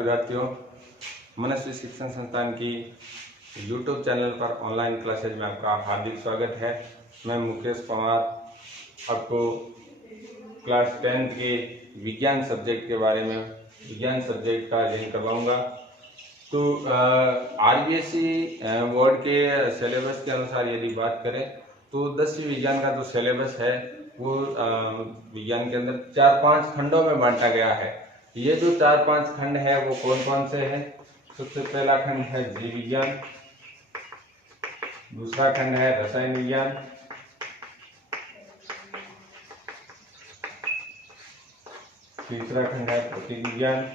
विद्यार्थियों, मनस्वी शिक्षण संस्थान की YouTube चैनल पर ऑनलाइन क्लासेज में आपका हार्दिक स्वागत है। मैं मुकेश पवार आपको क्लास 10th के विज्ञान सब्जेक्ट के बारे में विज्ञान सब्जेक्ट का अध्ययन करवाऊंगा। तो RBSE बोर्ड के सिलेबस के अनुसार यदि बात करें तो 10वीं विज्ञान का जो सिलेबस है वो विज्ञान के अंदर 4-5 खंडों में बांटा गया है। ये जो 4-5 खंड है वो कौन कौन से हैं? सबसे पहला खंड है जीव विज्ञान, दूसरा खंड है रसायन विज्ञान, तीसरा खंड है भौतिक विज्ञान,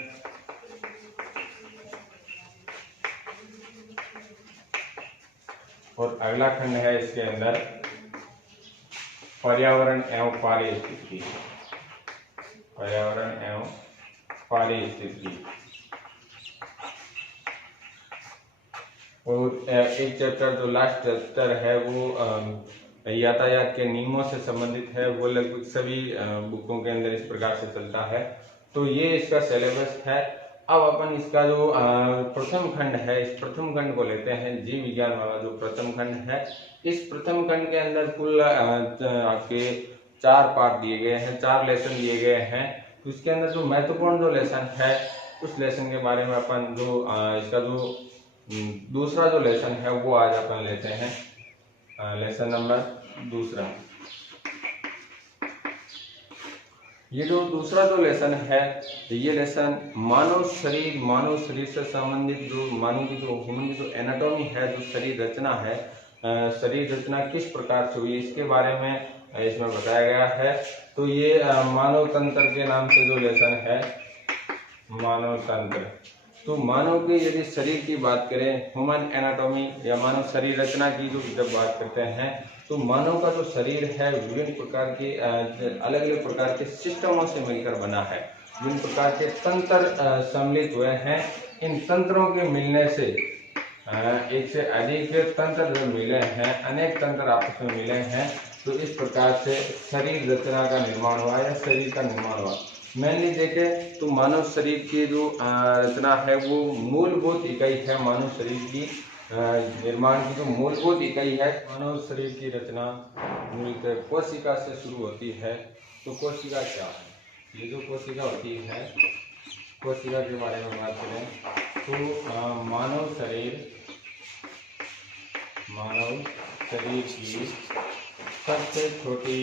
और अगला खंड है इसके अंदर पर्यावरण एवं पारिस्थितिकी। पर्यावरण एवं पारिस्थितिकी और एक चैप्टर जो लास्ट चैप्टर है वो यातायात के नियमों से संबंधित है। वो लगभग सभी बुकों के अंदर इस प्रकार से चलता है। तो ये इसका सिलेबस है। अब अपन इसका जो प्रथम खंड है, इस प्रथम खंड को लेते हैं। जीव विज्ञान वाला जो प्रथम खंड है, इस प्रथम खंड के अंदर कुल आपके 4 पार्ट दिए गए हैं, 4 लेसन दिए गए हैं। तो इसके अंदर जो महत्वपूर्ण जो लेसन है उस लेसन के बारे में अपन जो इसका जो दूसरा जो लेसन है वो आज अपन लेते हैं। लेसन नंबर दूसरा। ये जो दूसरा जो लेसन है, ये लेसन मानव शरीर से संबंधित जो मानव की जो ह्यूमन की जो एनाटॉमी है, जो शरीर रचना है, शरीर रचना किस प्रकार से हुई इसके बारे में इसमें बताया गया है। तो ये मानव तंत्र के नाम से जो लेसन है, मानव तंत्र। तो मानव के यदि शरीर की बात करें, ह्यूमन एनाटॉमी या मानव शरीर रचना की जो जब बात करते हैं, तो मानव का जो शरीर है विभिन्न प्रकार के अलग अलग प्रकार के सिस्टमों से मिलकर बना है। विभिन्न प्रकार के तंत्र सम्मिलित हुए हैं। इन तंत्रों के मिलने से एक से अधिक तंत्र जो मिले हैं, अनेक तंत्र आपस में मिले हैं, तो इस प्रकार से शरीर रचना का निर्माण हुआ या शरीर का निर्माण हुआ। मेनली देखें तो मानव शरीर की जो रचना है वो मूलभूत इकाई है। मानव शरीर की निर्माण की जो मूलभूत इकाई है, मानव शरीर की रचना मूलतः कोशिका से शुरू होती है। तो कोशिका क्या है? ये जो कोशिका होती है, कोशिका के बारे में बात करें तो मानव शरीर की सबसे छोटी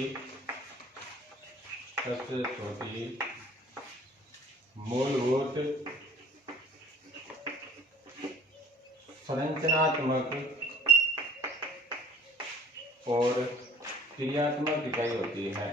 मूलभूत संरचनात्मक और क्रियात्मक इकाई होती है।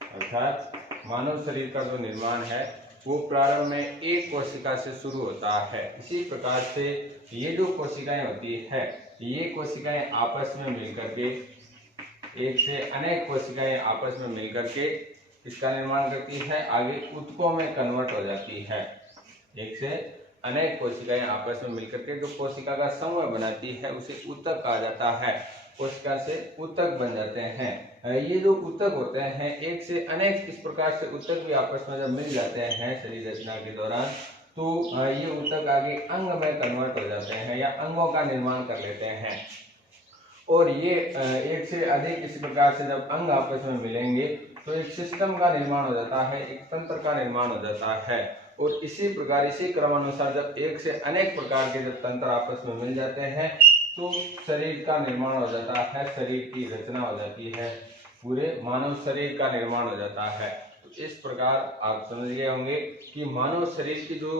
अर्थात मानव शरीर का जो निर्माण है वो प्रारंभ में एक कोशिका से शुरू होता है। इसी प्रकार से ये जो कोशिकाएं होती है, ये कोशिकाएं आपस में मिलकर के, एक से अनेक कोशिकाएं आपस में मिलकर के इसका निर्माण करती है, आगे ऊतकों में कन्वर्ट हो जाती है। एक से अनेक कोशिकाएं आपस में मिलकर के जो कोशिका का समूह बनाती है उसे ऊतक कहा जाता है। कोशिका से ऊतक बन जाते हैं। ये जो ऊतक होते हैं, एक से अनेक इस प्रकार से ऊतक भी आपस में जब मिल जाते हैं शरीर रचना के दौरान, तो ये ऊतक आगे अंग में कन्वर्ट हो जाते हैं या अंगों का निर्माण कर लेते हैं। और ये एक से अधिक इस प्रकार से जब अंग आपस में मिलेंगे तो एक सिस्टम का निर्माण हो जाता है, एक तंत्र का निर्माण हो जाता है। और इसी प्रकार इसी क्रमानुसार जब एक से अनेक प्रकार के जब तंत्र आपस में मिल जाते हैं तो शरीर का निर्माण हो जाता है, शरीर की रचना हो जाती है, पूरे मानव शरीर का निर्माण हो जाता है। तो इस प्रकार आप समझ गए होंगे कि मानव शरीर की जो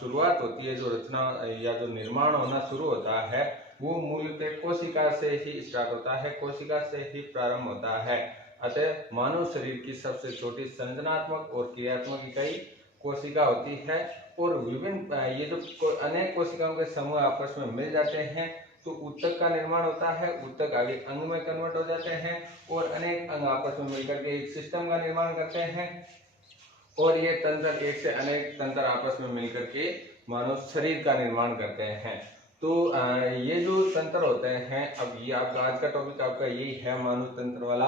शुरुआत होती है, जो रचना या जो निर्माण होना शुरू होता है, वो मूलतः कोशिका से ही स्टार्ट होता है, कोशिका से ही प्रारंभ होता है। अतः मानव शरीर की सबसे छोटी संरचनात्मक और क्रियात्मक इकाई कोशिका होती है। और विभिन्न ये जो अनेक कोशिकाओं के समूह आपस में मिल जाते हैं तो ऊतक का निर्माण होता है, ऊतक आगे अंग में कन्वर्ट हो जाते हैं और अनेक अंग आपस में मिलकर के एक सिस्टम का निर्माण करते हैं। और ये तंत्र, एक से अनेक तंत्र आपस में मिलकर के मानव शरीर का निर्माण करते हैं। तो ये जो तंत्र होते हैं, अब ये आपका आज का टॉपिक आपका यही है मानव तंत्र वाला।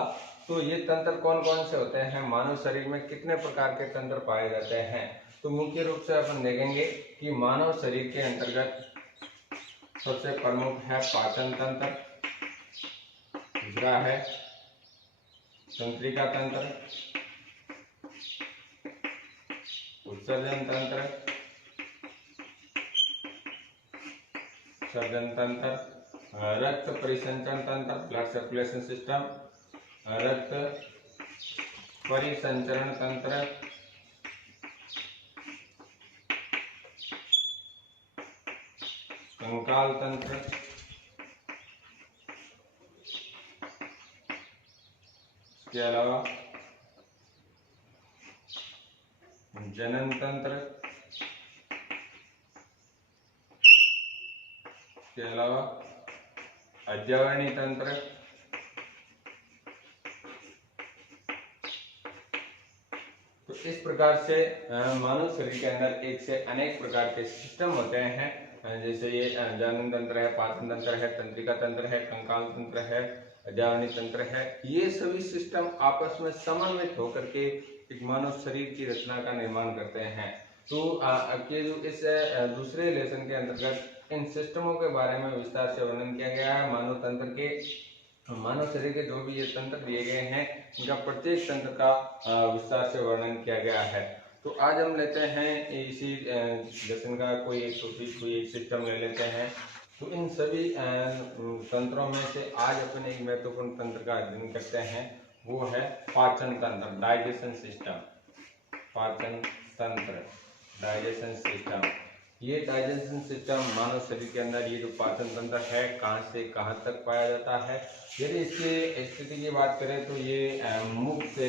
तो ये तंत्र कौन कौन से होते हैं, मानव शरीर में कितने प्रकार के तंत्र पाए जाते हैं। तो मुख्य रूप से अपन देखेंगे कि मानव शरीर के अंतर्गत सबसे प्रमुख है पाचन तंत्र, दूसरा है तंत्रिका तंत्र, उत्सर्जन तंत्र, सर्जन तंत्र, रक्त परिसंचरण तंत्र, ब्लड सर्कुलेशन सिस्टम, रक्त परिसंचरण तंत्र, कंकाल तंत्र, इसके अलावा जनन तंत्र, इसके अलावा अज्जावरणी तंत्र, तो इस प्रकार से मानव शरीर के अंदर एक से अनेक प्रकार के सिस्टम होते हैं, जैसे ये जनन तंत्र है, पाचन तंत्र है, तंत्रिका तंत्र है, कंकाल तंत्र है, अज्जावरणी तंत्र है। ये सभी सिस्टम आपस में समन्वित होकर के एक मानव शरीर की रचना का निर्माण करते हैं। तो के जो इस दूसरे लेसन के अंतर्गत इन सिस्टमों के बारे में विस्तार से वर्णन किया गया है। मानव तंत्र के, मानव शरीर के जो भी ये तंत्र दिए गए हैं, इनका प्रत्येक तंत्र का विस्तार से वर्णन किया गया है। तो आज हम लेते हैं इसी लेसन का कोई एक टॉपिक, कोई एक सिस्टम ले लेते हैं। तो इन सभी तंत्रों में से आज अपन एक महत्वपूर्ण तंत्र का अध्ययन करते हैं, वो है पाचन तंत्र, डाइजेशन सिस्टम। पाचन तंत्र, डाइजेशन सिस्टम। ये डाइजेशन सिस्टम मानव शरीर के अंदर ये जो पाचन तंत्र है, कहाँ से कहाँ तक पाया जाता है। यदि इसकी स्थिति की बात करें तो ये मुख से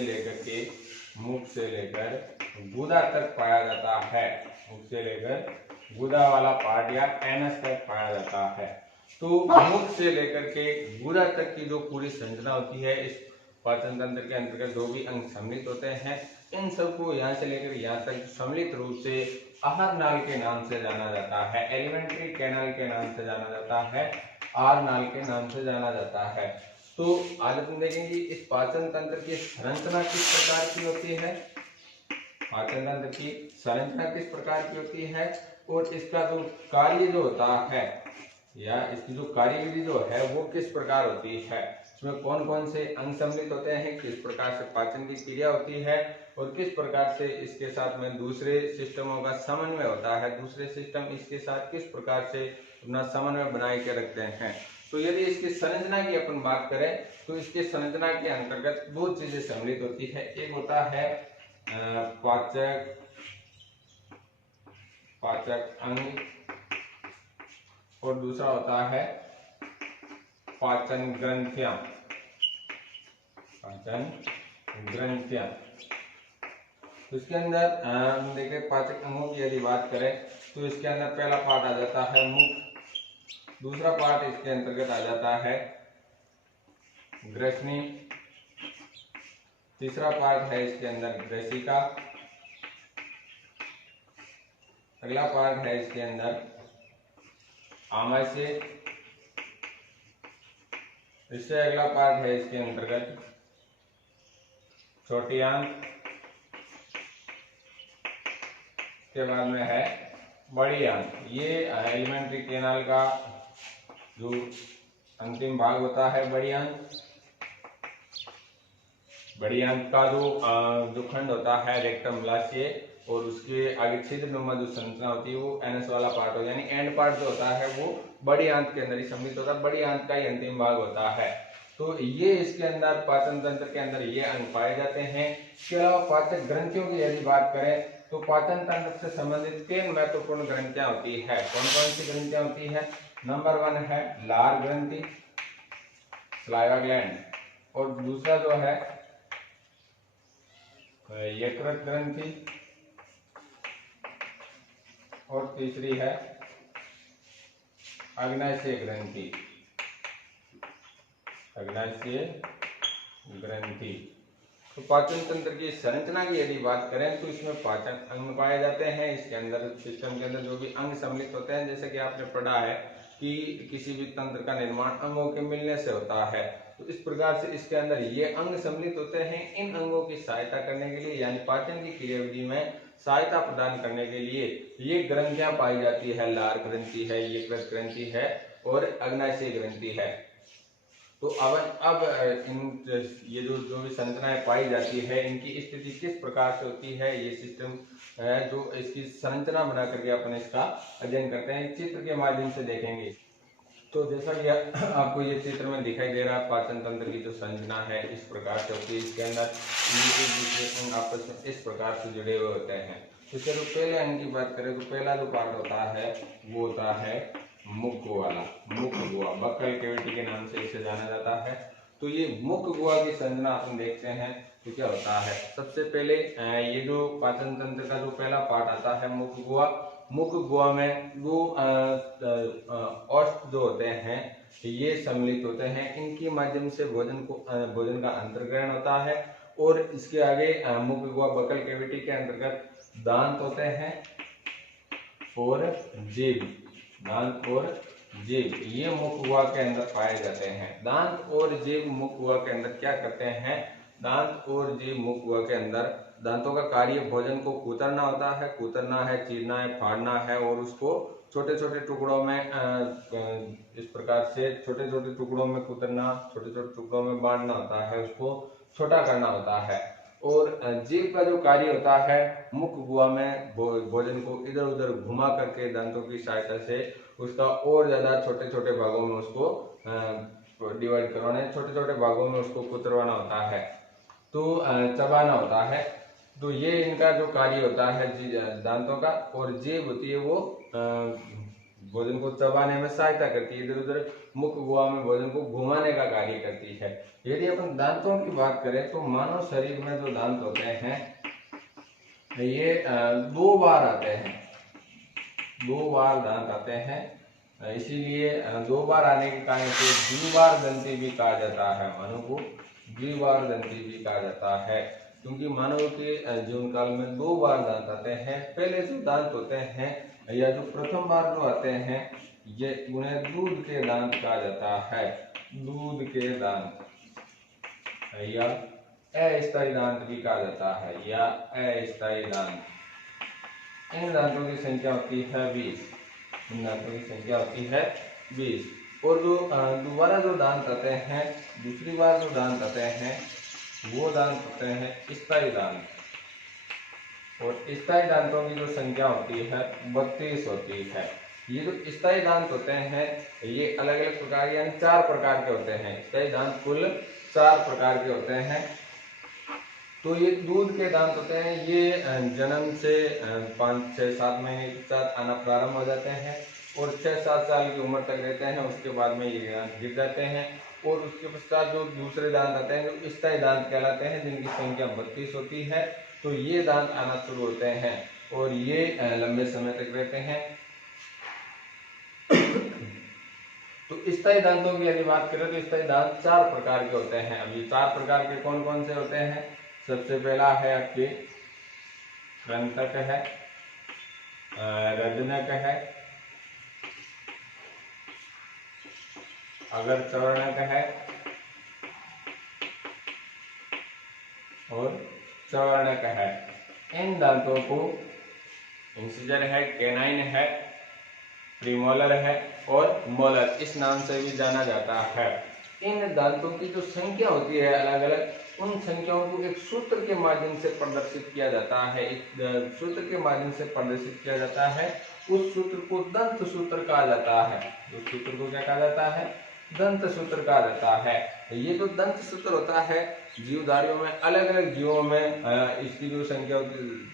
लेकर गुदा तक पाया जाता है। मुख से लेकर गुदा वाला पार्ट या एनस तक पाया जाता है। तो मुख से लेकर के गुदा तक की जो पूरी संरचना होती है, इस पाचन तंत्र के अंतर्गत जो भी अंग सम्मिलित होते हैं, इन सबको यहाँ से लेकर यहाँ तक सम्मिलित रूप से आहार नाल के नाम से जाना जाता है, एलिमेंट्री कैनाल के नाम से जाना जाता है, आहार नाल के नाम से जाना जाता है। तो आज हम देखेंगे इस पाचन तंत्र की संरचना किस प्रकार की होती है, पाचन तंत्र की संरचना किस प्रकार की होती है, और इसका जो कार्य जो होता है या इसकी जो कार्यविधि जो है वो किस प्रकार होती है, इसमें कौन कौन से अंग सम्मिलित होते हैं, किस प्रकार से पाचन की क्रिया होती है, और किस प्रकार से इसके साथ में दूसरे सिस्टमों का समन्वय होता है, दूसरे सिस्टम इसके साथ किस प्रकार से अपना समन्वय बनाए के रखते हैं। तो यदि इसकी संरचना की अपन बात करें तो इसके संरचना के अंतर्गत दो चीजें सम्मिलित होती है। एक होता है पाचक अंग, और दूसरा होता है पाचन ग्रंथियां। पाचन ग्रंथियां, तो इसके अंदर हम देखें पाचक अंगों की यदि बात करें तो इसके अंदर पहला पार्ट आ जाता है मुख, दूसरा पार्ट इसके अंतर्गत आ जाता है ग्रसनी, तीसरा पार्ट है इसके अंदर ग्रसिका, अगला पार्ट है इसके अंदर आमाशय, इससे अगला पार्ट है इसके अंतर्गत छोटी आंत, के बाद में है बड़ी आंत। ये एलिमेंट्री कैनाल का जो अंतिम भाग होता है बड़ी आंत। बड़ी आंत का जो खंड होता है रेक्टम मलाशय, और उसके आगे छिद्रनुमा जो संरचना होती है वो एनस वाला पार्ट हो, यानी एंड पार्ट जो होता है वो बड़ी आंत के अंदर ही सम्मिलित होता है, बड़ी आंत का ही अंतिम भाग होता है। तो ये इसके अंदर पाचन तंत्र के अंदर ये अंग पाए जाते हैं। इसके अलावा पाचक ग्रंथियों की यदि बात करें तो पाचन तंत्र से संबंधित 3 महत्वपूर्ण ग्रंथियां होती है। कौन कौन सी ग्रंथियां होती है? नंबर 1 है लार ग्रंथि, सलाइवा ग्लैंड, और दूसरा जो है यकृत ग्रंथि, और तीसरी है अग्नाशय ग्रंथि। अग्नाशय ग्रंथि। तो पाचन तंत्र की संरचना की यदि बात करें तो इसमें पाचन अंग पाए जाते हैं। इसके अंदर सिस्टम के अंदर जो भी अंग सम्मिलित होते हैं, जैसे कि आपने पढ़ा है कि किसी भी तंत्र का निर्माण अंगों के मिलने से होता है। तो इस प्रकार से इसके अंदर ये अंग सम्मिलित होते हैं। इन अंगों की सहायता करने के लिए यानी पाचन की क्रियाविधि में सहायता प्रदान करने के लिए ये ग्रंथियां पाई जाती है। लार ग्रंथि है, यकृत ग्रंथि है और अग्नाशय ग्रंथि है। तो अब इन ये जो भी संरचनाएं पाई जाती है, इनकी स्थिति किस प्रकार से होती है, ये सिस्टम है जो इसकी संरचना बना करके अपन इसका अध्ययन करते हैं, चित्र के माध्यम से देखेंगे। तो जैसा कि आपको ये चित्र में दिखाई दे रहा है, पाचन तंत्र की जो संरचना है इस प्रकार से होती है। इसके अंदर एक दूसरे अंग आपस में इस प्रकार से जुड़े हुए होते हैं। तो चलो पहले अंग की बात करें तो पहला जो पार्ट होता है वो होता है मुख वाला, मुख गुहा, बक्कल कैविटी के नाम से इसे जाना जाता है। तो ये मुख गुहा की संरचना अपन देखते हैं तो क्या होता है। सबसे पहले ये जो पाचन तंत्र का जो पहला पार्ट आता है मुख गुहा, मुख गुहा में दो औष्ठ जो होते हैं ये सम्मिलित होते हैं। इनके माध्यम से भोजन का अंतर्ग्रहण होता है। और इसके आगे मुख गुहा बक्कल कैविटी के अंतर्गत दांत होते हैं और जीभ, दांत और जीभ ये मुख गुहा के अंदर पाए जाते हैं। दांत और जीभ मुख गुहा के अंदर क्या करते हैं, दांत और जीभ मुख गुहा के अंदर दांतों का कार्य भोजन को कुतरना होता है, कुतरना है, चीरना है, फाड़ना है और उसको छोटे छोटे टुकड़ों में इस प्रकार से छोटे छोटे टुकड़ों में कुतरना, छोटे छोटे टुकड़ों में बांटना होता है, उसको छोटा करना होता है। और जीभ का जो कार्य होता है मुख गुहा में भोजन को इधर उधर घुमा करके दांतों की सहायता से उसका और ज्यादा छोटे छोटे भागों में उसको डिवाइड करवाना, छोटे छोटे भागों में उसको कुतरवाना होता है, तो चबाना होता है। तो ये इनका जो कार्य होता है दांतों का। और जीभ होती है वो भोजन को चबाने में सहायता करती है, इधर उधर मुख गुहा में भोजन को घुमाने का कार्य करती है। यदि अपन दांतों की बात करें तो मानव शरीर में जो दांत होते हैं ये दो बार आते हैं, दो बार दांत आते हैं। इसीलिए दो बार आने के कारण से द्विबार दंती भी कहा जाता है, मानव को द्विबार दंती भी कहा जाता है, क्योंकि मानव के जीवन काल में दो बार दांत आते हैं। पहले जो दांत होते हैं या जो प्रथम बार जो आते हैं ये उन्हें दूध के दांत कहा जाता है, दूध के दांत या अस्थायी दांत भी कहा जाता है या अस्थायी दांत। इन दांतों की संख्या होती है 20, इन दांतों की संख्या होती है 20। और जो दोबारा जो दांत आते हैं, दूसरी बार जो दांत आते हैं वो दांत होते हैं स्थायी दांत। और स्थायी दांतों की जो संख्या होती है 32 होती है। ये जो स्थायी दांत होते हैं ये अलग अलग प्रकार यानी 4 प्रकार के होते हैं। स्थायी दांत कुल 4 प्रकार के होते हैं। तो ये दूध के दांत होते हैं, ये जन्म से 5, 6, 7 महीने के साथ आना प्रारंभ हो जाते हैं और 6-7 साल की उम्र तक रहते हैं। उसके बाद में ये दांत गिर जाते हैं। और उसके पश्चात जो दूसरे दांत आते हैं जो स्थायी दांत कहलाते हैं, जिनकी संख्या 32 होती है। तो ये दांत आना शुरू होते हैं और ये लंबे समय तक रहते हैं। तो स्थायी दांतों की यदि बात करें तो स्थायी दांत 4 प्रकार के होते हैं। अब ये 4 प्रकार के कौन कौन से होते हैं, सबसे पहला है आपके कृंतक है, रजनक है, अग्रचर्णक है और चवर्णक है। इन दांतों को इंसिजर है, कैनाइन है, प्रीमोलर है और मोलर इस नाम से भी जाना जाता है। इन दांतों की जो संख्या होती है अलग अलग, उन संख्याओं को एक सूत्र के माध्यम से प्रदर्शित किया जाता है। एक सूत्र के माध्यम से प्रदर्शित किया जाता है, उस सूत्र को दंत सूत्र कहा जाता है। उस सूत्र को क्या कहा जाता है, दंत सूत्र कहा जाता है। ये जो दंत सूत्र होता है जीवधारियों में अलग अलग जीवों में इसकी जो संख्या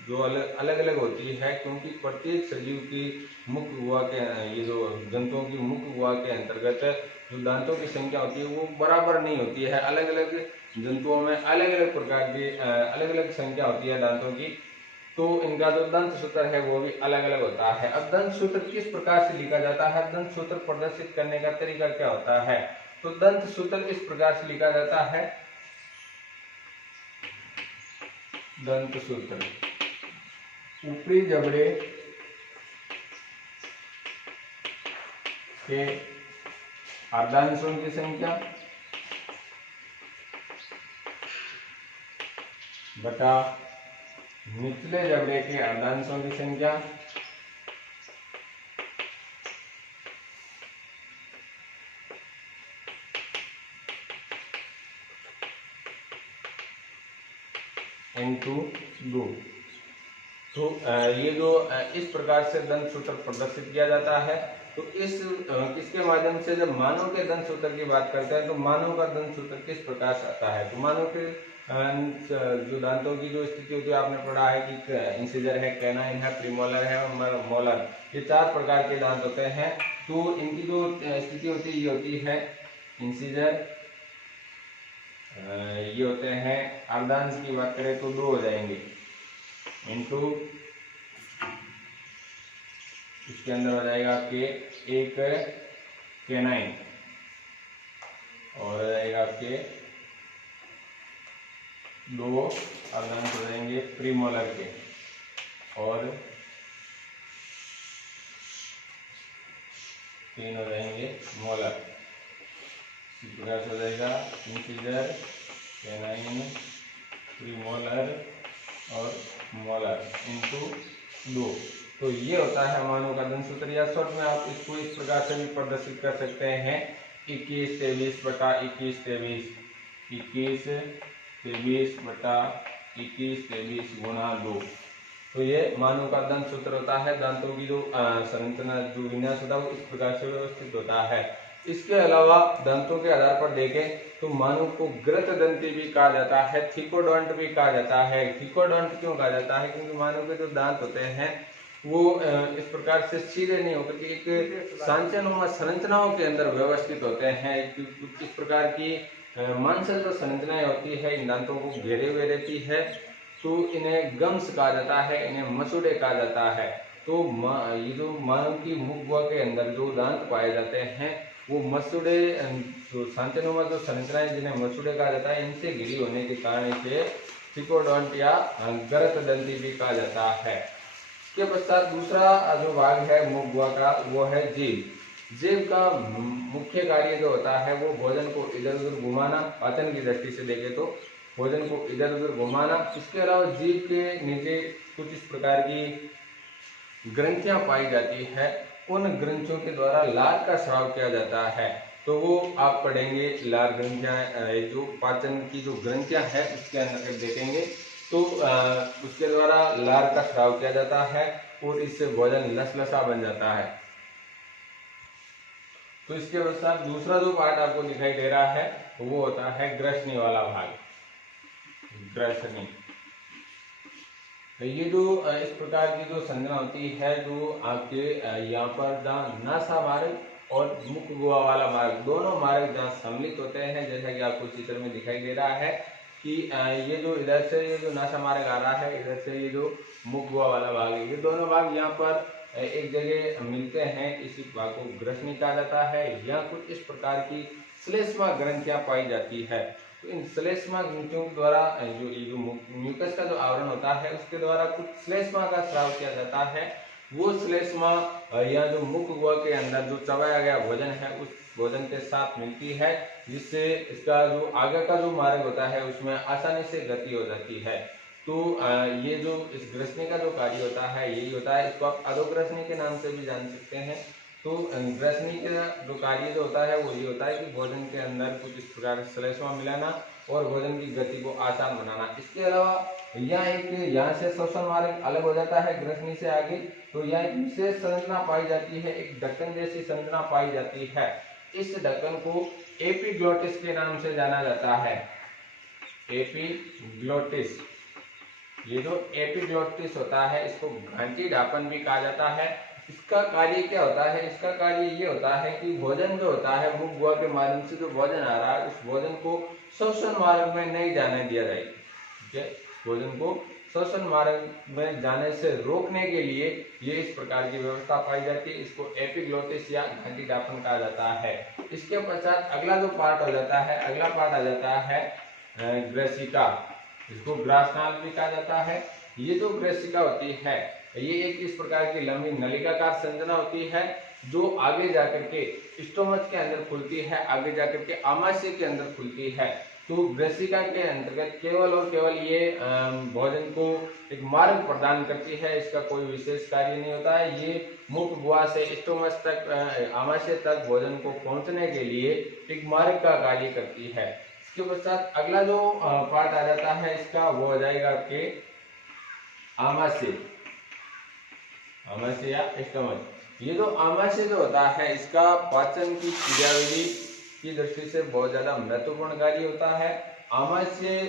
जो अलग अलग होती है, क्योंकि प्रत्येक सजीव की मुख गुहा के ये जो जंतुओं की मुख गुहा के अंतर्गत जो दांतों की संख्या होती है वो बराबर नहीं होती है। अलग अलग जंतुओं में अलग अलग प्रकार की अलग अलग संख्या होती है दांतों की। तो इनका जो दंत सूत्र है वो भी अलग अलग होता है। अब दंत सूत्र किस प्रकार से लिखा जाता है, दंत सूत्र प्रदर्शित करने का तरीका क्या होता है, तो दंत सूत्र इस प्रकार से लिखा जाता है। दंत सूत्र ऊपरी जबड़े के अर्धांशों की संख्या बटा निचले जबड़े के अर्धांशों की संख्या इनटू 2। तो ये जो इस प्रकार से दंत सूत्र प्रदर्शित किया जाता है। तो इसके माध्यम से जब मानव के दंत सूत्र की बात करते हैं तो मानव का दंत सूत्र किस प्रकार से आता है। तो मानव के जो दांतों की जो स्थिति होती है आपने पढ़ा है कि इंसिजर है, कैनाइन है, प्रीमोलर है और मोलर, ये 4 प्रकार के दांत होते हैं। तो इनकी जो स्थिति होती है ये होती है इंसिजर, ये होते हैं अर्धांश की बात करें तो 2 हो जाएंगे इनटू इसके अंदर हो जाएगा आपके एक कैनाइन और हो जाएगा आपके 2 अर्धांश हो जाएंगे प्रीमोलर के और 3 हो जाएंगे मोलर। इसी प्रकार से हो जाएगा इंसिजर, कैनाइन, प्रीमोलर और मोलर इनटू 2। तो ये होता है मानव का दंत सूत्र। या शॉर्ट में आप इसको इस प्रकार से भी प्रदर्शित कर सकते हैं 21 23 बटा 21 23, 21 23 बटा 21 23 गुणा 2। तो ये मानव का दंत सूत्र होता है। दांतों की जो संरचना जो विन्यास होता है वो इस प्रकार से व्यवस्थित होता है। इसके अलावा दांतों के आधार पर देखें तो मानव को ग्रत दंती भी कहा जाता है, थिकोडोंट भी कहा जाता है। थिकोडोंट क्यों कहा जाता है? क्योंकि मानव के जो दांत होते हैं वो इस प्रकार से सीधे नहीं होकर एक सांचनुमा संरचनाओं के अंदर व्यवस्थित होते हैं। इस प्रकार की मांसल जो संरचनाएं होती है इन दांतों को घेरे हुए रहती है। तो इन्हें गम्स कहा जाता है, इन्हें मसूड़े कहा जाता है। तो ये जो मानव की मुख गुहा के अंदर जो दांत पाए जाते हैं वो मसूड़े, जो सांचनुमा जो संरचनाएं जिन्हें मसूड़े कहा जाता है, इनसे घिरी होने के कारण इसे थिकोडोंट या गरत दंती भी कहा जाता है। इसके पश्चात दूसरा जो भाग है मुख गुहा का वो है जीभ। जीभ का मुख्य कार्य जो होता है वो भोजन को इधर उधर घुमाना, पाचन की दृष्टि से देखें तो भोजन को इधर उधर घुमाना। इसके अलावा जीभ के नीचे कुछ इस प्रकार की ग्रंथियां पाई जाती है, उन ग्रंथियों के द्वारा लार का स्राव किया जाता है। तो वो आप पढ़ेंगे लार ग्रंथियां, जो पाचन की जो ग्रंथियां है उसके अंदर देखेंगे तो उसके द्वारा लार का स्राव किया जाता है और इससे भोजन लसलसा बन जाता है। तो इसके पश्चात दूसरा जो पार्ट आपको दिखाई दे रहा है वो होता है ग्रसनी वाला भाग, ग्रसनी। ये जो इस प्रकार की जो संरचना होती है जो आपके यहाँ पर जहाँ नासा मार्ग और मुख गुहा वाला मार्ग, दोनों मार्ग जहाँ सम्मिलित होते हैं, जैसा कि आपको चित्र में दिखाई दे रहा है कि ये जो इधर से ये जो नासा मार्ग आ रहा है, इधर से ये जो मुख गुहा वाला भाग है, ये दोनों भाग यहाँ पर एक जगह मिलते हैं। इसी भाग को ग्रसनी कहा जाता है। यहाँ कुछ इस प्रकार की श्लेष्मा ग्रंथियां पाई जाती है। तो इन श्लेष्मा ग्रंथियों के द्वारा जो म्यूकस का जो आवरण होता है उसके द्वारा कुछ श्लेष्मा का स्राव किया जाता है। वो श्लेष्मा या जो मुख गुहा के अंदर जो चबाया गया भोजन है उस भोजन के साथ मिलती है, जिससे इसका जो आगे का जो मार्ग होता है उसमें आसानी से गति हो जाती है। तो ये जो इस ग्रसनी का जो कार्य होता है यही होता है। इसको आप अधोग्रसनी के नाम से भी जान सकते हैं। तो ग्रसनी का जो कार्य जो होता है वो ये होता है कि भोजन के अंदर कुछ इस प्रकार श्लेष्मा मिलाना और भोजन की गति को आसान बनाना। इसके अलावा यहाँ से श्वसन मार्ग अलग हो जाता है ग्रसनी से आगे। तो यहाँ एक विशेष संरचना पाई जाती है, एक ढक्कन जैसी संरचना पाई जाती है। इस ढक्कन को एपिग्लोटिस के नाम से जाना जाता है, एपिग्लोटिस। ये जो एपिग्लोटिस होता है इसको घंटी ढापन भी कहा जाता है। इसका कार्य क्या होता है? इसका कार्य ये होता है कि भोजन जो होता है मुख गुहा के माध्यम से जो भोजन आ रहा है उस भोजन को श्वसन मार्ग में नहीं जाने दिया जाएगा। ठीक है, भोजन को श्वसन मार्ग में जाने से रोकने के लिए ये इस प्रकार की व्यवस्था पाई जाती है। इसको एपिग्लोटिस या घंटी ढापन कहा जाता है। इसके पश्चात अगला जो पार्ट हो जाता है, अगला पार्ट आ जाता है ग्रसिका, इसको ग्रासनाल भी कहा जाता है। ये जो ग्रसिका होती है ये एक इस प्रकार की लंबी नलिकाकार संरचना होती है जो आगे जाकर के स्टोमच के अंदर खुलती है, आगे जाकर के आमाशय के अंदर खुलती है। तो ग्रसिका के अंतर्गत केवल और केवल ये भोजन को एक मार्ग प्रदान करती है, इसका कोई विशेष कार्य नहीं होता है। ये मुख गुहा से स्टोमच तक, आमाशय तक भोजन को पहुंचने के लिए एक मार्ग का कार्य करती है। इसके पश्चात अगला जो पार्ट आ जाता है इसका, वो हो जाएगा आपके आमाशय, आमाशय या स्टोमच। ये जो आमाशय जो होता है इसका पाचन की क्रियाविधि की दृष्टि से बहुत ज्यादा महत्वपूर्ण कार्य होता है। आमाशय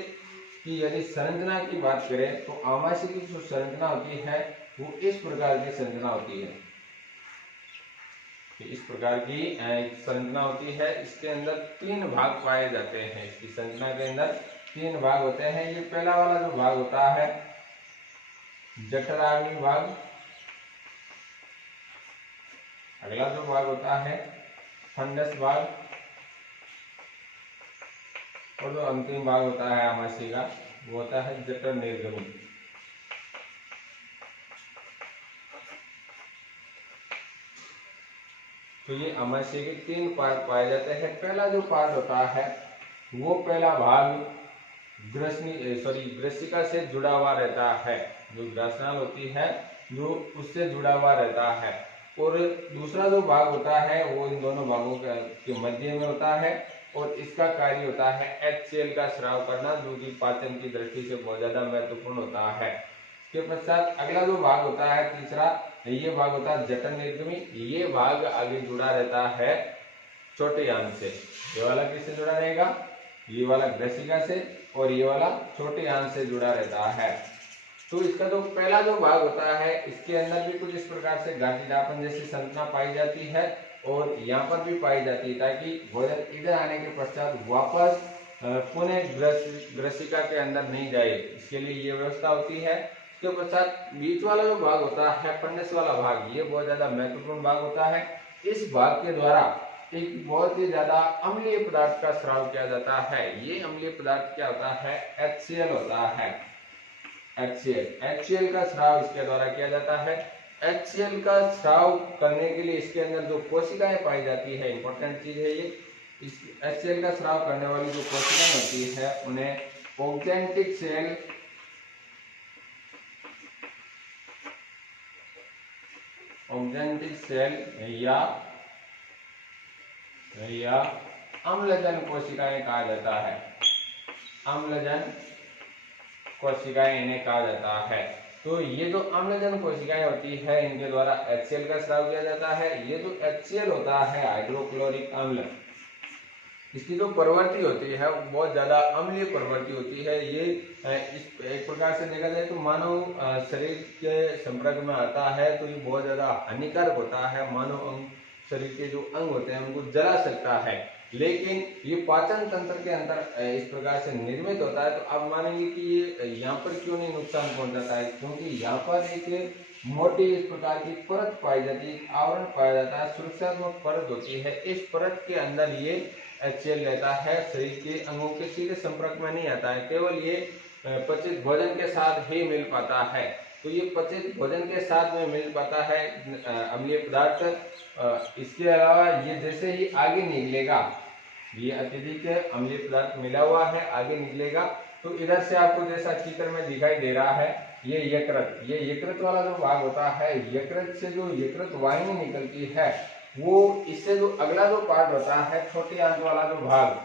की यदि संरचना की बात करें तो आमाशय की जो संरचना होती है वो इस प्रकार की संरचना होती है, इस प्रकार की संरचना होती है। इसके अंदर 3 भाग पाए जाते हैं, इसकी संरचना के अंदर 3 भाग होते हैं। ये पहला वाला जो भाग होता है जठराग्नि भाग, अगला जो भाग होता है फंडस भाग, और जो अंतिम भाग होता है आमाशय का वो होता है जठर निर्गमी। तो ये आमाशय के 3 पार्ट पाए जाते हैं। पहला जो पार्ट होता है वो पहला भाग ग्रसिका से जुड़ा हुआ रहता है, जो ग्रसनाल होती है जो उससे जुड़ा हुआ रहता है। और दूसरा जो भाग होता है वो इन दोनों भागों के मध्य में होता है, और इसका कार्य होता है HCl का स्राव करना, जो कि पाचन की दृष्टि से बहुत ज्यादा महत्वपूर्ण होता है। इसके पश्चात अगला जो भाग होता है तीसरा, ये भाग होता है जठर निर्गमी। ये भाग आगे जुड़ा रहता है छोटे आंत से। ये वाला किससे जुड़ा रहेगा? ये वाला ग्रसिका से, और ये वाला छोटे आंत से जुड़ा रहता है। तो इसका जो पहला जो भाग होता है इसके अंदर भी कुछ इस प्रकार से गांठीदारपन जैसी संरचना पाई जाती है, और यहाँ पर भी पाई जाती है, ताकि भोजन इधर आने के पश्चात वापस पुनः ग्रसिका के अंदर नहीं जाए, इसके लिए ये व्यवस्था होती है। इसके पश्चात बीच वाला जो भाग होता है फंडस वाला भाग, ये बहुत ज्यादा महत्वपूर्ण भाग होता है। इस भाग के द्वारा एक बहुत ही ज्यादा अम्लीय पदार्थ का स्राव किया जाता है। ये अम्लीय पदार्थ क्या होता है? HCl होता है। HCl का स्राव इसके द्वारा किया जाता है। HCl का स्राव करने के लिए इसके अंदर जो कोशिकाएं पाई जाती है, इंपॉर्टेंट चीज है ये, इस HCl का स्राव करने वाली जो कोशिकाएं होती है उन्हें ऑक्जेंटिक सेल या अम्लजन कोशिकाएं कहा जाता है। अम्लजन कोशिकाएं इन्हें कहा जाता है। तो ये जो अम्लजन कोशिकाएं होती है इनके द्वारा HCl का स्राव किया जाता है। ये जो HCl होता है हाइड्रोक्लोरिक अम्ल, इसकी जो प्रवृत्ति होती है वो बहुत ज्यादा अम्लीय प्रवृत्ति होती है। ये इस एक प्रकार से देखा जाए तो मानव शरीर के संपर्क में आता है तो ये बहुत ज्यादा हानिकारक होता है। मानव शरीर के जो अंग होते हैं उनको जला सकता है, लेकिन ये पाचन तंत्र के अंदर इस प्रकार से निर्मित होता है। तो आप मानेंगे कि ये यहाँ पर क्यों नहीं नुकसान पहुंचाता है, क्योंकि यहाँ पर एक मोटी इस प्रकार की परत पाई जाती है, आवरण पाया जाता है, सुरक्षात्मक परत होती है। इस परत के अंदर ये HCl रहता है, शरीर के अंगों के सीधे संपर्क में नहीं आता है, केवल ये पचित भोजन के साथ ही मिल पाता है। तो ये पचित भोजन के साथ में मिल पाता है अम्लीय पदार्थ। इसके अलावा ये जैसे ही आगे निकलेगा, ये अत्यधिक अम्लीय पदार्थ मिला हुआ है, आगे निकलेगा तो इधर से आपको जैसा चित्र में दिखाई दे रहा है ये यकृत वाला जो भाग होता है, यकृत से जो यकृत वाहिनी निकलती है वो इससे जो अगला जो पार्ट होता है छोटी आंत वाला जो भाग,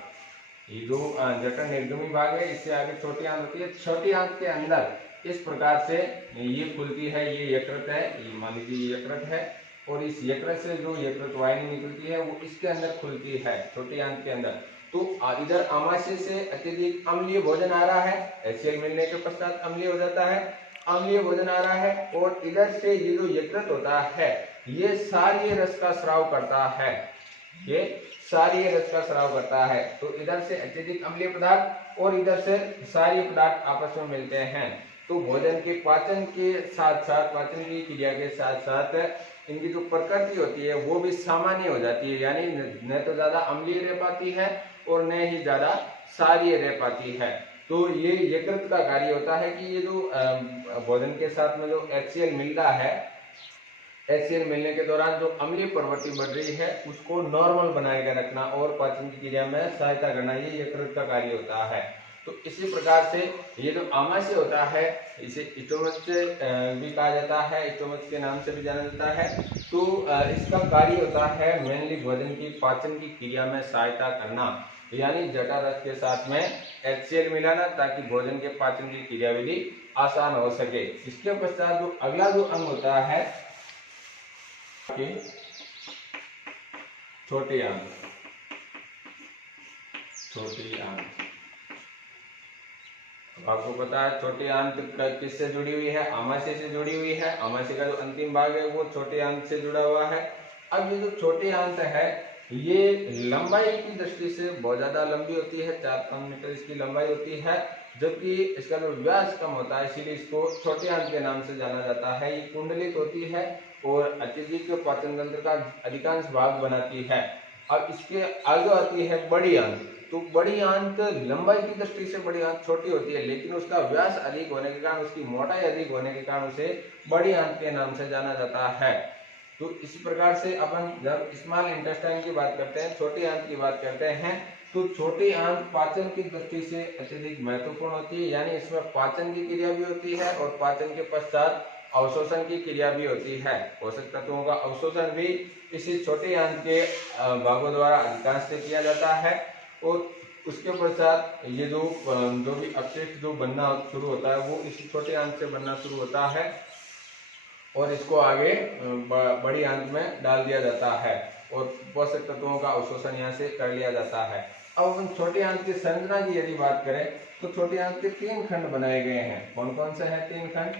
ये जो जठर निर्गमी भाग है इससे आगे छोटी आंत होती है। छोटी आंत के अंदर इस प्रकार से ये खुलती है, ये यकृत है, ये मान लीजिए ये यकृत है, और इस यकृत से जो यकृत वाहिनी निकलती है वो इसके अंदर खुलती है छोटी आंत के अंदर। तो इधर आमाशय से अत्यधिक अम्लीय भोजन आ रहा है, HCl मिलने के पश्चात अम्लीय हो जाता है, अम्लीय भोजन आ रहा है, और इधर से ये जो यकृत होता है ये क्षारीय रस का स्राव करता है, ये क्षारीय रस का स्राव करता है। तो इधर से अत्यधिक अम्लीय पदार्थ और इधर से क्षारीय पदार्थ आपस में मिलते हैं। तो भोजन के पाचन के साथ साथ, पाचन की क्रिया के साथ साथ इनकी जो प्रकृति होती है वो भी सामान्य हो जाती है, यानी न तो ज्यादा अम्लीय रह पाती है और न ही ज्यादा क्षारीय रह पाती है। तो ये यकृत का कार्य होता है कि ये जो भोजन के साथ में जो HCl मिल रहा है HCl मिलने के दौरान जो अम्लीय प्रवृत्ति बढ़ रही है उसको नॉर्मल बनाए के रखना और पाचन की क्रिया में सहायता करना, ये यकृत का कार्य होता है। तो इसी प्रकार से ये जो आमाशय होता है इसे स्टोमच भी कहा जाता है, स्टोमच के नाम से भी जाना जाता है। तो इसका कार्य होता है मेनली भोजन की पाचन की क्रिया में सहायता करना, यानी जठर रस के साथ में HCl मिलाना ताकि भोजन के पाचन की क्रियाविधि आसान हो सके। इसके पश्चात जो अगला जो अंग होता है छोटी आंत। छोटी आंत आपको पता है छोटी आंत किससे जुड़ी हुई है? आमाशय से जुड़ी हुई है। आमाशय का जो अंतिम भाग है वो छोटी आंत से जुड़ा हुआ है। अब ये जो छोटी आंत है ये लंबाई की दृष्टि से बहुत ज्यादा लंबी होती है, 4-5 मीटर इसकी लंबाई होती है, जबकि इसका जो व्यास कम होता है, इसीलिए इसको छोटी आंत के नाम से जाना जाता है। ये कुंडलित होती है और अत्यधिक पाचन तंत्र का अधिकांश भाग बनाती है। अब इसके आगे आती है बड़ी आंत। तो बड़ी आंत लंबाई की दृष्टि से बड़ी आंत छोटी होती है, लेकिन उसका व्यास अधिक होने के कारण, उसकी मोटाई अधिक होने के कारण उसे बड़ी आंत के नाम से जाना जाता है। तो इसी प्रकार से अपन जब स्मॉल इंटेस्टाइन की बात करते हैं, छोटी आंत की बात करते हैं, तो छोटी आंत पाचन की दृष्टि से अत्यधिक महत्वपूर्ण होती है, यानी इसमें पाचन की क्रिया भी होती है और पाचन के पश्चात अवशोषण की क्रिया भी होती है। पोषक तत्वों का अवशोषण भी इसी छोटी आंत के भागों द्वारा अधिकांश से किया जाता है। और उसके पश्चात ये जो भी अपशिष्ट जो बनना शुरू होता है वो इसी छोटे आंत से बनना शुरू होता है और इसको आगे बड़ी आंत में डाल दिया जाता है और पोषक तत्वों का अवशोषण यहाँ से कर लिया जाता है। अब हम छोटी आंत की संरचना की यदि बात करें तो छोटी आंत के 3 खंड बनाए गए हैं। कौन कौन से हैं 3 खंड?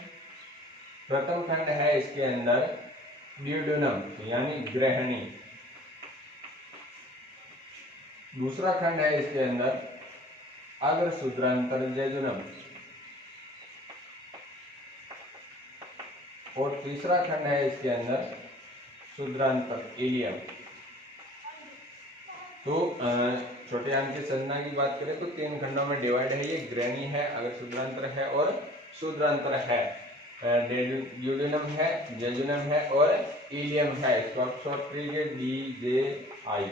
प्रथम खंड है इसके अंदर ड्यूडेनम यानी ग्रहणी। दूसरा खंड है इसके अंदर अग्र शूद्रांतर जेजुनम और तीसरा खंड है इसके अंदर शूद्रांतर इलियम। तो छोटे आंत की संरचना की बात करें तो 3 खंडों में डिवाइड है, ये ग्रहणी है, अग्र शूद्रांतर है और शूद्रांतर है। ड्यूडेनम है, जेजुनम है और इलियम है। इसको आप शॉर्ट कीजिए DJI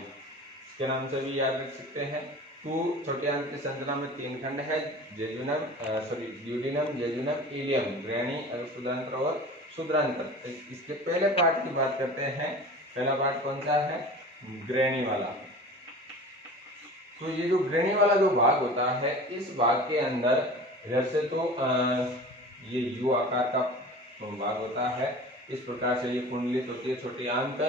के नाम से भी याद रख सकते हैं। तो छोटे आंत की संरचना में 3 खंड है, ड्यूडेनम, जेजुनम, इलियम, ग्रहणी, अग्र शूद्रांतर और शूद्रांतर। इसके पहले पार्ट की बात करते हैं। पहला पार्ट कौन सा है? ग्रहणी वाला। तो ये जो ग्रहणी वाला जो भाग होता है, इस भाग के अंदर इधर से तो ये यू आकार का भाग होता है, इस प्रकार से ये कुंडलित होती है छोटी आंत।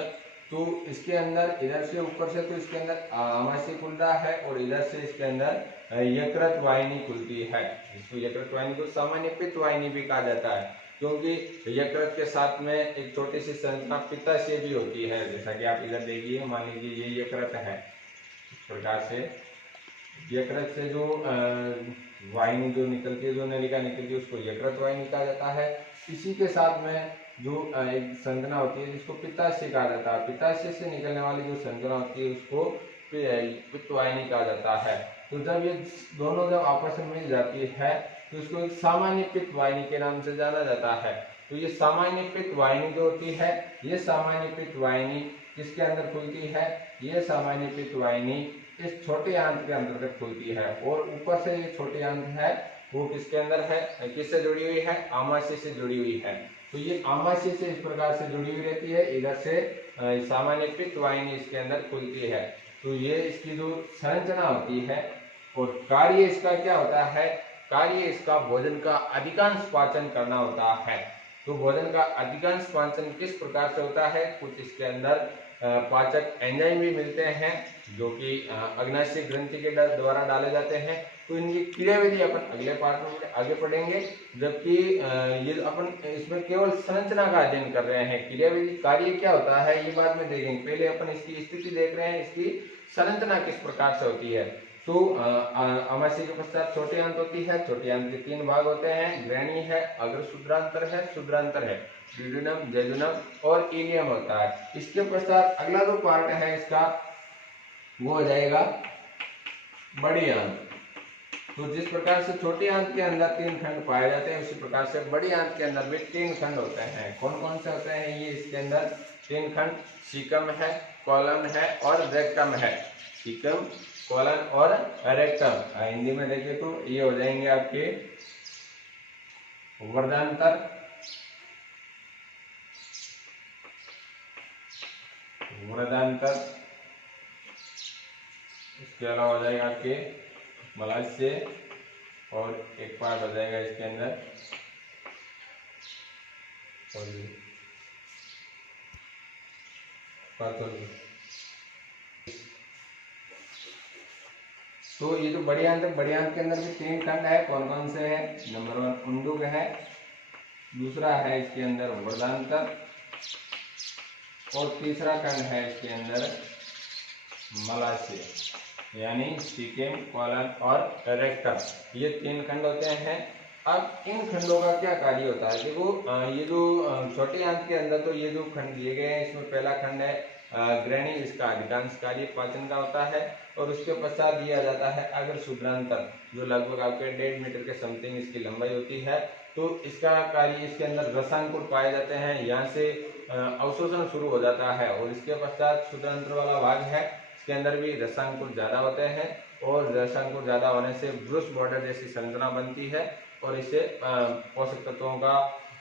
तो इसके अंदर इधर से ऊपर से तो इसके अंदर आमाशय खुल रहा है और इधर से इसके अंदर यकृत वाहिनी खुलती है। इसको यकृत वाहिनी को सामान्य पित्त वाहिनी भी कहा जाता है, क्योंकि यकृत के साथ में एक छोटी सी संरचना पित्ताशय भी होती है। जैसा कि आप इधर देखिए, मान लीजिए ये यकृत है, इस प्रकार से यकृत से जो वाहिनी जो निकलती है, जो नलिका निकलती है, उसको यकृत वाहिनी कहा जाता है। इसी के साथ में जो एक संरचना होती है जिसको पित्ताशय कहा जाता है, पित्ताशय से निकलने वाली जो संरचना होती है उसको पित्त वाहिनी कहा जाता है। तो जब ये दोनों जब आपस में मिल जाती है तो इसको एक सामान्य पित्त वाहिनी के नाम से जाना जाता है। तो ये सामान्य पित्त वाहिनी जो होती है, ये सामान्य पित्त वाहिनी किसके अंदर खुलती है? ये सामान्य पित्त वाहिनी इस छोटे आंत के अंतर्गत खुलती है और ऊपर से ये छोटी आंत है वो किसके अंदर है, किससे जुड़ी हुई है? आमाशय से जुड़ी हुई है। तो ये आमाशय से इस प्रकार से जुड़ी हुई रहती है, इधर से सामान्य पित्त वाहिनी इसके अंदर खुलती है। तो ये इसकी जो संरचना होती है और कार्य इसका क्या होता है? कार्य इसका भोजन का अधिकांश पाचन करना होता है। तो भोजन का अधिकांश पाचन किस प्रकार से होता है? कुछ इसके अंदर पाचक एंजाइम भी मिलते हैं जो कि अग्नाशय ग्रंथि के द्वारा डाले जाते हैं। तो इनकी क्रियाविधि अपन अगले पार्ट में आगे पढ़ेंगे, जबकि ये अपन इसमें केवल संरचना का अध्ययन कर रहे हैं। क्रियाविधि कार्य क्या होता है ये बाद में देखेंगे, पहले अपन इसकी स्थिति देख रहे हैं, इसकी संरचना किस प्रकार से होती है। तो आमाशय के पश्चात छोटी आंत होती है। छोटी आंत के 3 भाग होते हैं, ग्रहणी है, अग्र शूद्रांतर है, शूद्रांतर है, ड्यूडेनम, जेजुनम और इलियम होता है। इसके पश्चात अगला जो पार्ट है इसका वो हो जाएगा बड़ी आंत। तो जिस प्रकार से छोटी आंत के अंदर 3 खंड पाए जाते हैं, उसी प्रकार से बड़ी आंत के अंदर भी 3 खंड होते हैं। कौन कौन से होते हैं ये इसके अंदर 3 खंड? सीकम है, कॉलन है और रेक्टम है। सीकम, कॉलन और रेक्टम। हिंदी में देखिए तो ये हो जाएंगे आपके वर्धांतर, वर्धांतर, इसके अलावा हो जाएगा आपके मलाशय और एक पार्ट हो जाएगा इसके अंदर तो ये जो बड़ी आंत के अंदर भी 3 खंड है। कौन कौन से हैं? नंबर 1 उंडुक है, दूसरा है इसके अंदर वर्धांतर और तीसरा खंड है इसके अंदर मलाशय यानी सीकेम, कॉलन और रेक्टम। ये 3 खंड होते हैं। अब इन खंडों का क्या कार्य होता है? देखो ये जो छोटी आंत के अंदर तो ये जो खंड दिए गए हैं, इसमें पहला खंड है ग्रहणी, इसका अधिकांश कार्य पाचन का होता है। और उसके पश्चात दिया जाता है अगर शुद्रांतर, जो लगभग आपके 1.5 मीटर के समथिंग इसकी लंबाई होती है। तो इसका कार्य, इसके अंदर रसांकुर पाए जाते हैं, यहाँ से अवशोषण शुरू हो जाता है। और इसके पश्चात शुद्रांतर वाला भाग है, इसके अंदर भी रसांकुर ज्यादा होते हैं और रसांकुर ज्यादा होने से ब्रूस बॉर्डर जैसी संरचना बनती है और इससे पोषक तत्वों का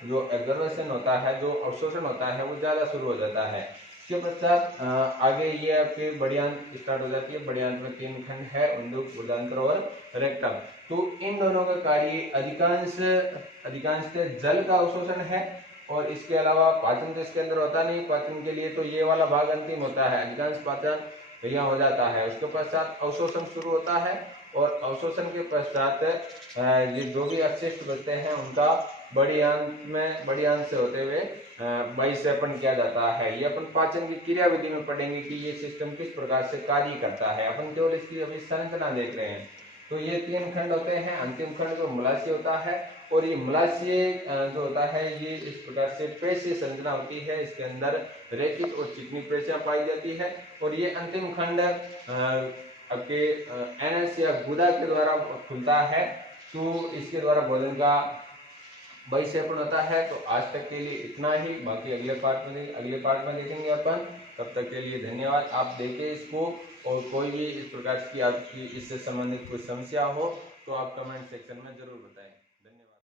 जो एब्जॉर्प्शन होता है, जो अवशोषण होता है, वो ज्यादा शुरू हो जाता है। इसके पश्चात आगे ये आपकी बड़ी आंत स्टार्ट हो जाती है। बड़ी आंत में 3 खंड है, उंडुक, वर्धांतर और रेक्टम। तो इन दोनों का कार्य अधिकांश जल का अवशोषण है और इसके अलावा पाचन तो इसके अंदर होता नहीं। पाचन के लिए तो ये वाला भाग अंतिम होता है, अधिकांश पाचन यहाँ हो जाता है। उसके पश्चात अवशोषण शुरू होता है और अवशोषण के पश्चात ये जो भी अपशिष्ट बचते हैं उनका बड़ी आंत से होते हुए बहिक्षेपण किया जाता है। ये अपन पाचन की क्रिया विधि में पढ़ेंगे कि ये सिस्टम किस प्रकार से कार्य करता है। अपन केवल इसकी अभी संरचना देख रहे हैं। तो ये 3 खंड होते हैं। अंतिम खंड जो मलाशय होता है, और ये मलाशय जो होता है ये इस प्रकार से पेशीय संरचना होती है। इसके अंदर रेखित और चिकनी पेशियां पाई जाती है। और ये अंतिम खंड आपके एनएस या गुदा के द्वारा खुलता है। तो इसके द्वारा भोजन का बहिक्षेपण होता है। तो आज तक के लिए इतना ही, बाकी अगले पार्ट में देखेंगे अपन। तब तक के लिए धन्यवाद। आप देखें इसको, और कोई भी इस प्रकार की आपकी इससे संबंधित कोई समस्या हो तो आप कमेंट सेक्शन में जरूर बताएं।